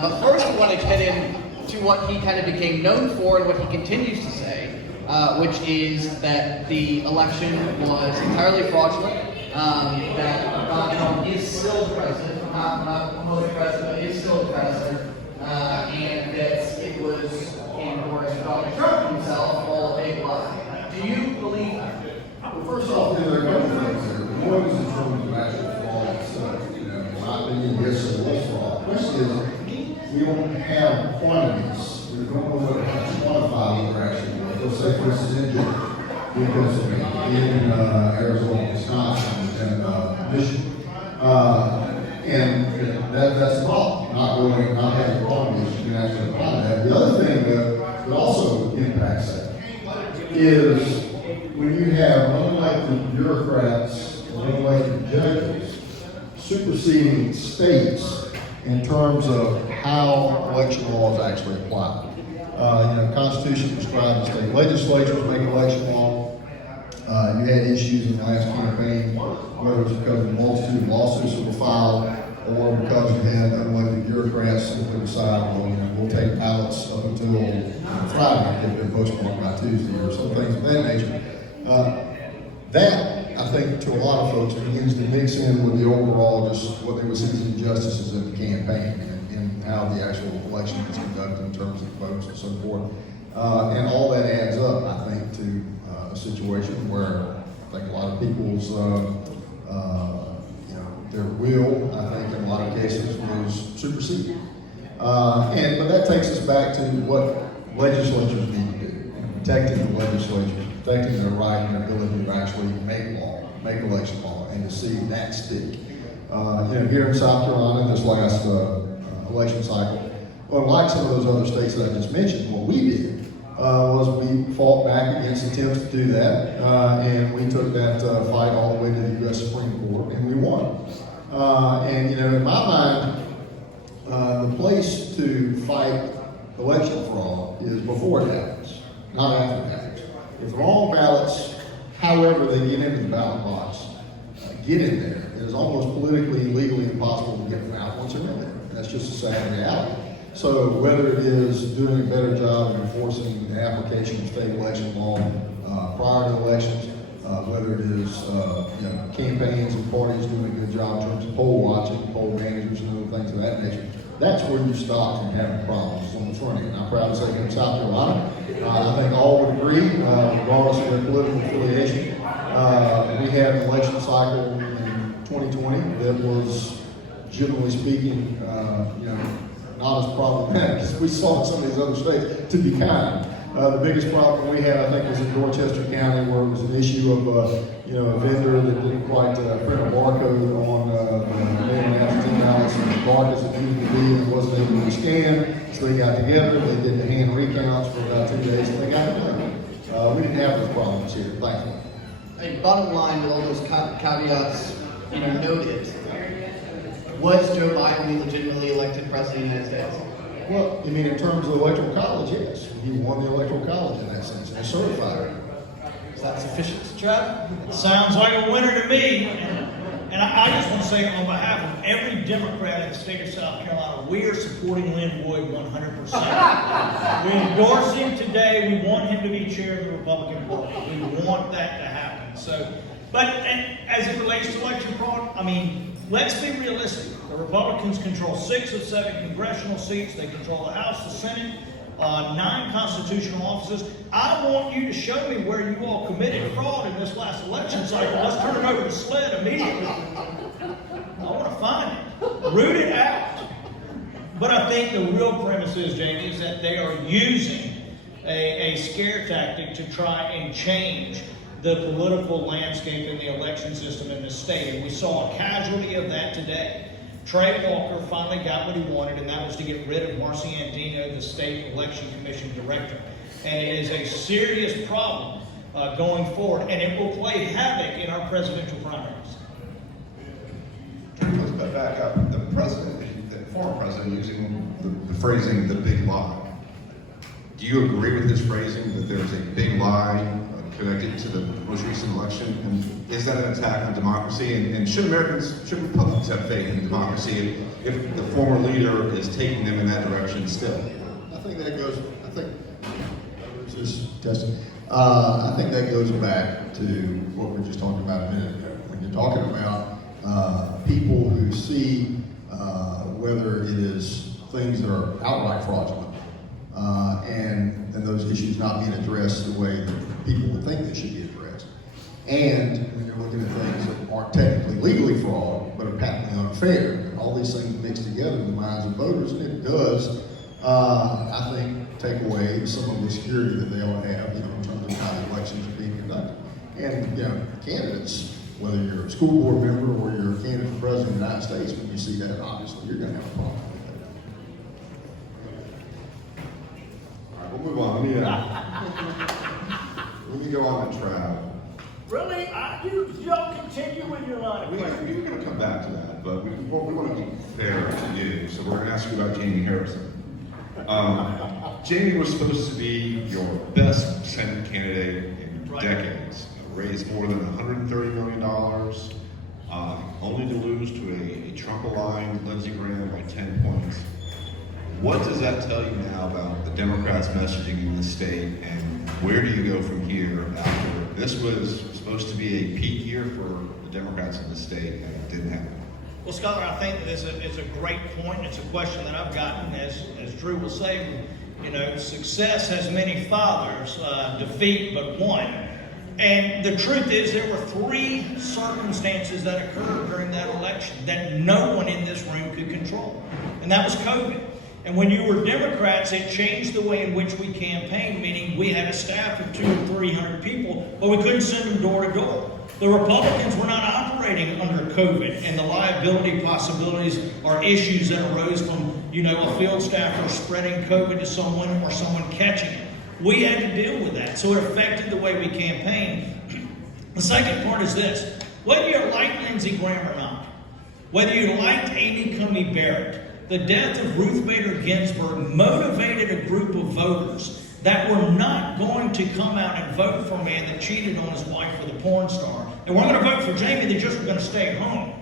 But first, I want to get into what he kind of became known for and what he continues to say, which is that the election was entirely fraudulent, that Donald Trump is still the president, not promoted president, but is still the president, and that it was, in words of Donald Trump himself, all a big lie. Do you believe that? Well, first off, there are a couple things there. One is in terms of actual fraud itself. In my opinion, yes, it was fraud. The question is, we don't have quantities. We don't know what to quantify what they're actually doing. Let's say, for instance, in Pennsylvania, in Arizona, Wisconsin, and Michigan. And that's the problem. Not having quantities, you can actually apply that. The other thing that also impacts that is when you have unelected bureaucrats and unelected judges superseding states in terms of how election laws actually apply. The Constitution prescribes state legislatures make election law. You had issues in the last campaign, whether it was because of a multitude of lawsuits that were filed, or because you had unelected bureaucrats simply decide, well, we'll take ballots up until Friday if they're postmarked by Tuesday, or some things of that nature. That, I think, to a lot of folks, begins to mix in with the overall, just what they would see as injustices of the campaign and how the actual election is conducted in terms of votes and so forth. And all that adds up, I think, to a situation where I think a lot of people's, their will, I think, in a lot of cases, was superseded. But that takes us back to what legislatures need to do, protecting the legislatures, protecting their right and their ability to actually make law, make election law, and to see that stick. Here in South Carolina, this last election cycle, unlike some of those other states that I just mentioned, what we did was we fought back against attempts to do that, and we took that fight all the way to the U.S. Supreme Court, and we won. In my mind, the place to fight election fraud is before it happens, not after it happens. If wrong ballots, however they get into the ballot box, get in there, it is almost politically and legally impossible to get them out once they're in there. That's just a sad reality. So whether it is doing a better job of enforcing the application of state election law prior to elections, whether it is campaigns and parties doing a good job in terms of poll watching, poll managers, and other things of that nature, that's where you stop from having problems on the front end. I'm proud to say here in South Carolina, I think all would agree, regardless of their political affiliation, we had an election cycle in 2020 that was, generally speaking, not as problematic as we saw in some of these other states, to be kind. The biggest problem we had, I think, was in Dorchester County, where it was an issue of a vendor that didn't quite print a barcode on mail-in absentee ballots, and the barcodes that needed to be, and it wasn't able to be scanned. So they got together, they did the hand recounts for about 2 days, and they got it done. We didn't have those problems here, thankfully. And bottom line, with all those caveats noted, was Joe Biden legitimately elected president of the United States? Well, in terms of the Electoral College, yes. He won the Electoral College in that sense, and certified. Is that sufficient, Trav? It sounds like a winner to me. And I just want to say on behalf of every Democrat in the state of South Carolina, we are supporting Lynn Wood 100%. We endorse him today. We want him to be chair of the Republican Party. We want that to happen. But as it relates to election fraud, let's be realistic. The Republicans control 6 of 7 congressional seats. They control the House, the Senate, 9 constitutional offices. I want you to show me where you all committed fraud in this last election cycle. Let's turn it over to SLED immediately. I want to find it. Root it out. But I think the real premise is, Jamie, is that they are using a scare tactic to try and change the political landscape in the election system in the state. And we saw a casualty of that today. Trav Walker finally got what he wanted, and that was to get rid of Marcy Andino, the state election commission director. And it is a serious problem going forward, and it will play havoc in our presidential primaries. Let's back up. The former president, using the phrasing, the big lie. Do you agree with this phrasing, that there's a big lie connected to the most recent election? And is that an attack on democracy? And should Republicans have faith in democracy? if the former leader is taking them in that direction still? I think that goes, just testing. I think that goes back to what we were just talking about a minute ago. When you're talking about people who see whether it is things that are outright fraudulent and those issues not being addressed the way that people would think they should be addressed. And when you're looking at things that aren't technically legally fraud, but are patently unfair, all these things mixed together in the minds of voters, and it does, I think, take away some of the security that they ought to have, in terms of how the elections are being conducted. And, candidates, whether you're a school board member or you're a candidate for president of the United States, when you see that, obviously, you're going to have a problem with that. All right, we'll move on. Let me go on to Trav. Really? Y'all continue with your line. We're going to come back to that, but we want to be fair to you, so we're going to ask you about Jamie Harrison. Jamie was supposed to be your best Senate candidate in decades. Raised more than $130 million, only to lose to a Trump-aligned Lindsey Graham by 10 points. What does that tell you now about the Democrats' messaging in the state, and where do you go from here after this was supposed to be a peak year for the Democrats in the state, and it didn't happen? Well, Scholar, I think that it's a great point. It's a question that I've gotten, as Drew will say, success has many fathers, defeat but one. And the truth is there were three circumstances that occurred during that election that no one in this room could control. And that was COVID. And when you were Democrats, it changed the way in which we campaigned, meaning we had a staff of 200 or 300 people, but we couldn't send them door to door. The Republicans were not operating under COVID and the liability possibilities or issues that arose from, a field staffer spreading COVID to someone or someone catching it. We had to deal with that, so it affected the way we campaigned. The second part is this. Whether you like Lindsey Graham or not, whether you liked Amy Coney Barrett, the death of Ruth Bader Ginsburg motivated a group of voters that were not going to come out and vote for a man that cheated on his wife with a porn star. They weren't going to vote for Jamie, they just were going to stay at home.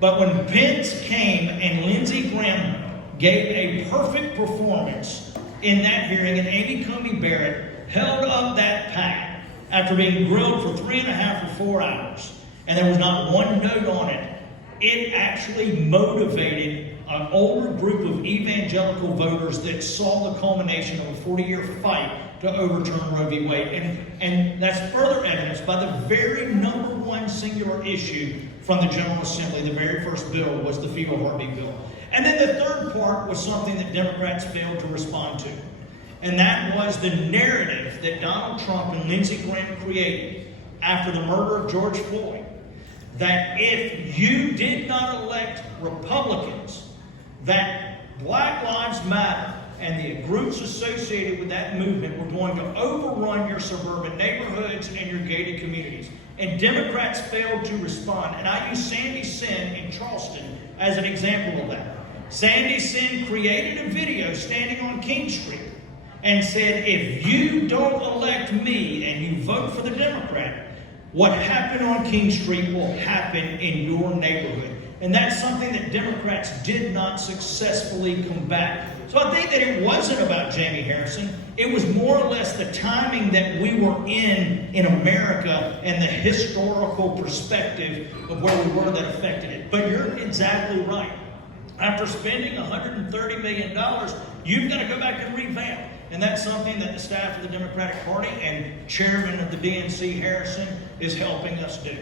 But when Pints came and Lindsey Graham gave a perfect performance in that hearing, and Amy Coney Barrett held up that pack after being grilled for 3.5 or 4 hours, and there was not one note on it, it actually motivated an older group of evangelical voters that saw the culmination of a 40-year fight to overturn Roe v. Wade. And that's further evidenced by the very number one singular issue from the General Assembly. The very first bill was the fetal heartbeat bill. And then the third part was something that Democrats failed to respond to. And that was the narrative that Donald Trump and Lindsey Graham created after the murder of George Floyd, that if you did not elect Republicans, that Black Lives Matter and the groups associated with that movement were going to overrun your suburban neighborhoods and your gated communities. And Democrats failed to respond. And I use Sandy Sin in Charleston as an example of that. Sandy Sin created a video standing on King Street and said, if you don't elect me and you vote for the Democrat, what happened on King Street will happen in your neighborhood. And that's something that Democrats did not successfully combat. So I think that it wasn't about Jamie Harrison. It was more or less the timing that we were in America and the historical perspective of where we were that affected it. But you're exactly right. After spending $130 million, you've got to go back and revamp. And that's something that the staff of the Democratic Party and chairman of the DNC, Harrison, is helping us do.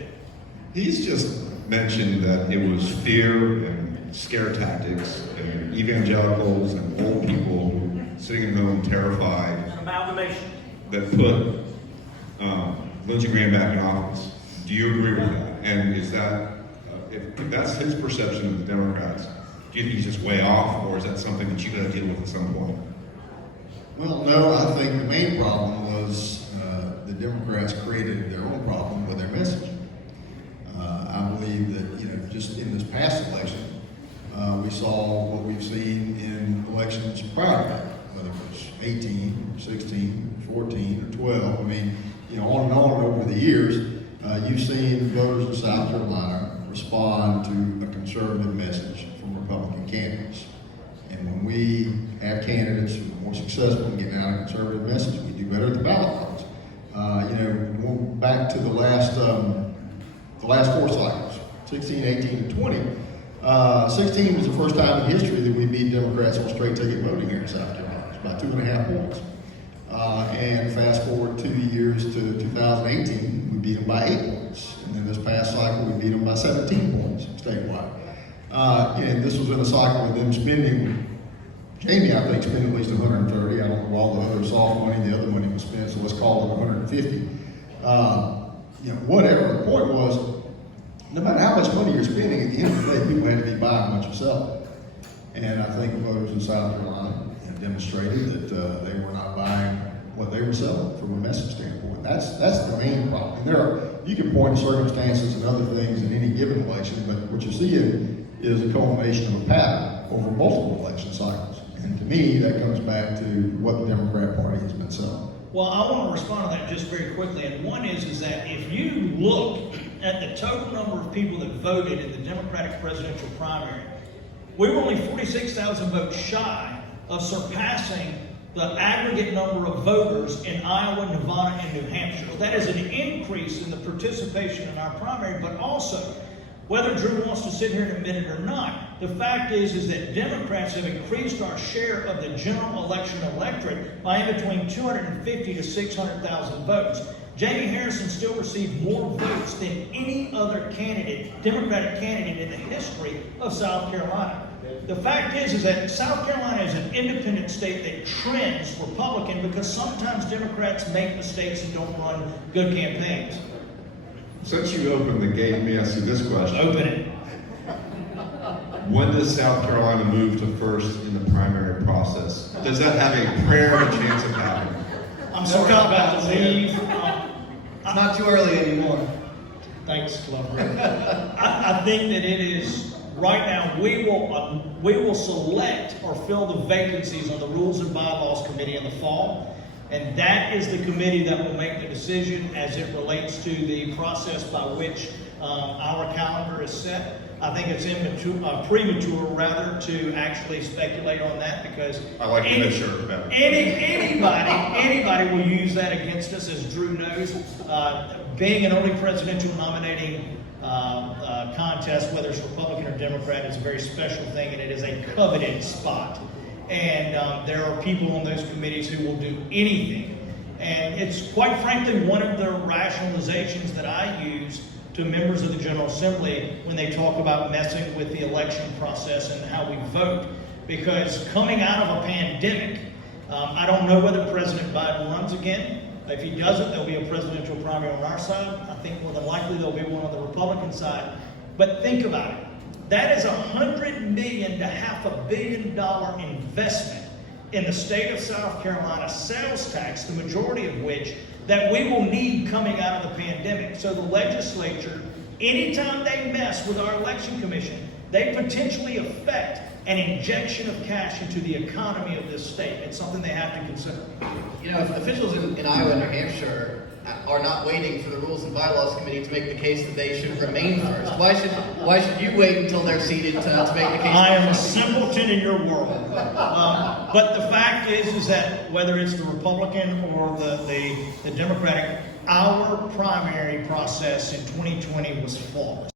He's just mentioned that it was fear and scare tactics and evangelicals and old people sitting at home terrified. An amalgamation. That put Lindsey Graham back in office. Do you agree with that? And is that, if that's his perception of the Democrats, do you think he's just way off, or is that something that you got to deal with at some point? Well, no, I think the main problem was the Democrats created their own problem with their messaging. I believe that, just in this past election, we saw what we've seen in elections prior to that, whether it was 18, 16, 14, or 12. I mean, on and on over the years, you've seen voters in South Carolina respond to a conservative message from Republican candidates. And when we have candidates who are more successful in getting out a conservative message, we do better at the ballot cards. Back to the last 4 cycles, 16, 18, and 20. 16 was the first time in history that we beat Democrats on straight ticket voting here in South Carolina. It's by 2.5 points. And fast forward 2 years to 2018, we beat them by 8 points. And then this past cycle, we beat them by 17 points statewide. And this was in a cycle with them spending, Jamie, I think, spent at least 130. I don't know all the other soft money, the other money was spent, so let's call it 150. Whatever. The point was, no matter how much money you're spending, at the end of the day, people had to be buying what you're selling. And I think voters in South Carolina have demonstrated that they were not buying what they were selling from a message standpoint. That's the main problem. You can point to circumstances and other things in any given election, but what you're seeing is a culmination of a pattern over multiple election cycles. And to me, that comes back to what the Democrat Party has been selling. Well, I want to respond to that just very quickly. And one is that if you look at the total number of people that voted in the Democratic presidential primary, we were only 46,000 votes shy of surpassing the aggregate number of voters in Iowa, Nevada, and New Hampshire. That is an increase in the participation in our primary, but also, whether Drew wants to sit here and admit it or not, the fact is that Democrats have increased our share of the general election electorate by in between 250 to 600,000 votes. Jamie Harrison still received more votes than any other candidate, Democratic candidate in the history of South Carolina. The fact is that South Carolina is an independent state that trends Republican because sometimes Democrats make mistakes and don't run good campaigns. Since you opened the gate, let me ask you this question. Open it. When does South Carolina move to first in the primary process? Does that have a prayer chance of happening? I'm sorry about to leave. It's not too early anymore. Thanks, Glover. I think that it is right now. We will select or fill the vacancies on the Rules and Bylaws Committee in the fall, and that is the committee that will make the decision as it relates to the process by which our calendar is set. I think it's premature rather to actually speculate on that because I like immature better. Anybody will use that against us, as Drew knows. Being an only presidential nominating contest, whether it's Republican or Democrat, is a very special thing, and it is a coveted spot. And there are people on those committees who will do anything. And it's quite frankly one of the rationalizations that I use to members of the General Assembly when they talk about messing with the election process and how we vote. Because coming out of a pandemic, I don't know whether President Biden runs again. If he doesn't, there'll be a presidential primary on our side. I think more than likely there'll be one on the Republican side. But think about it. That is $100 million to $500 million investment in the state of South Carolina sales tax, the majority of which that we will need coming out of the pandemic. So the legislature, anytime they mess with our election commission, they potentially affect an injection of cash into the economy of this state. It's something they have to consider. If officials in Iowa and New Hampshire are not waiting for the Rules and Bylaws Committee to make the case that they should remain first, why should you wait until they're seated to make the case? I am a simpleton in your world. But the fact is that whether it's the Republican or the Democratic, our primary process in 2020 was flawless.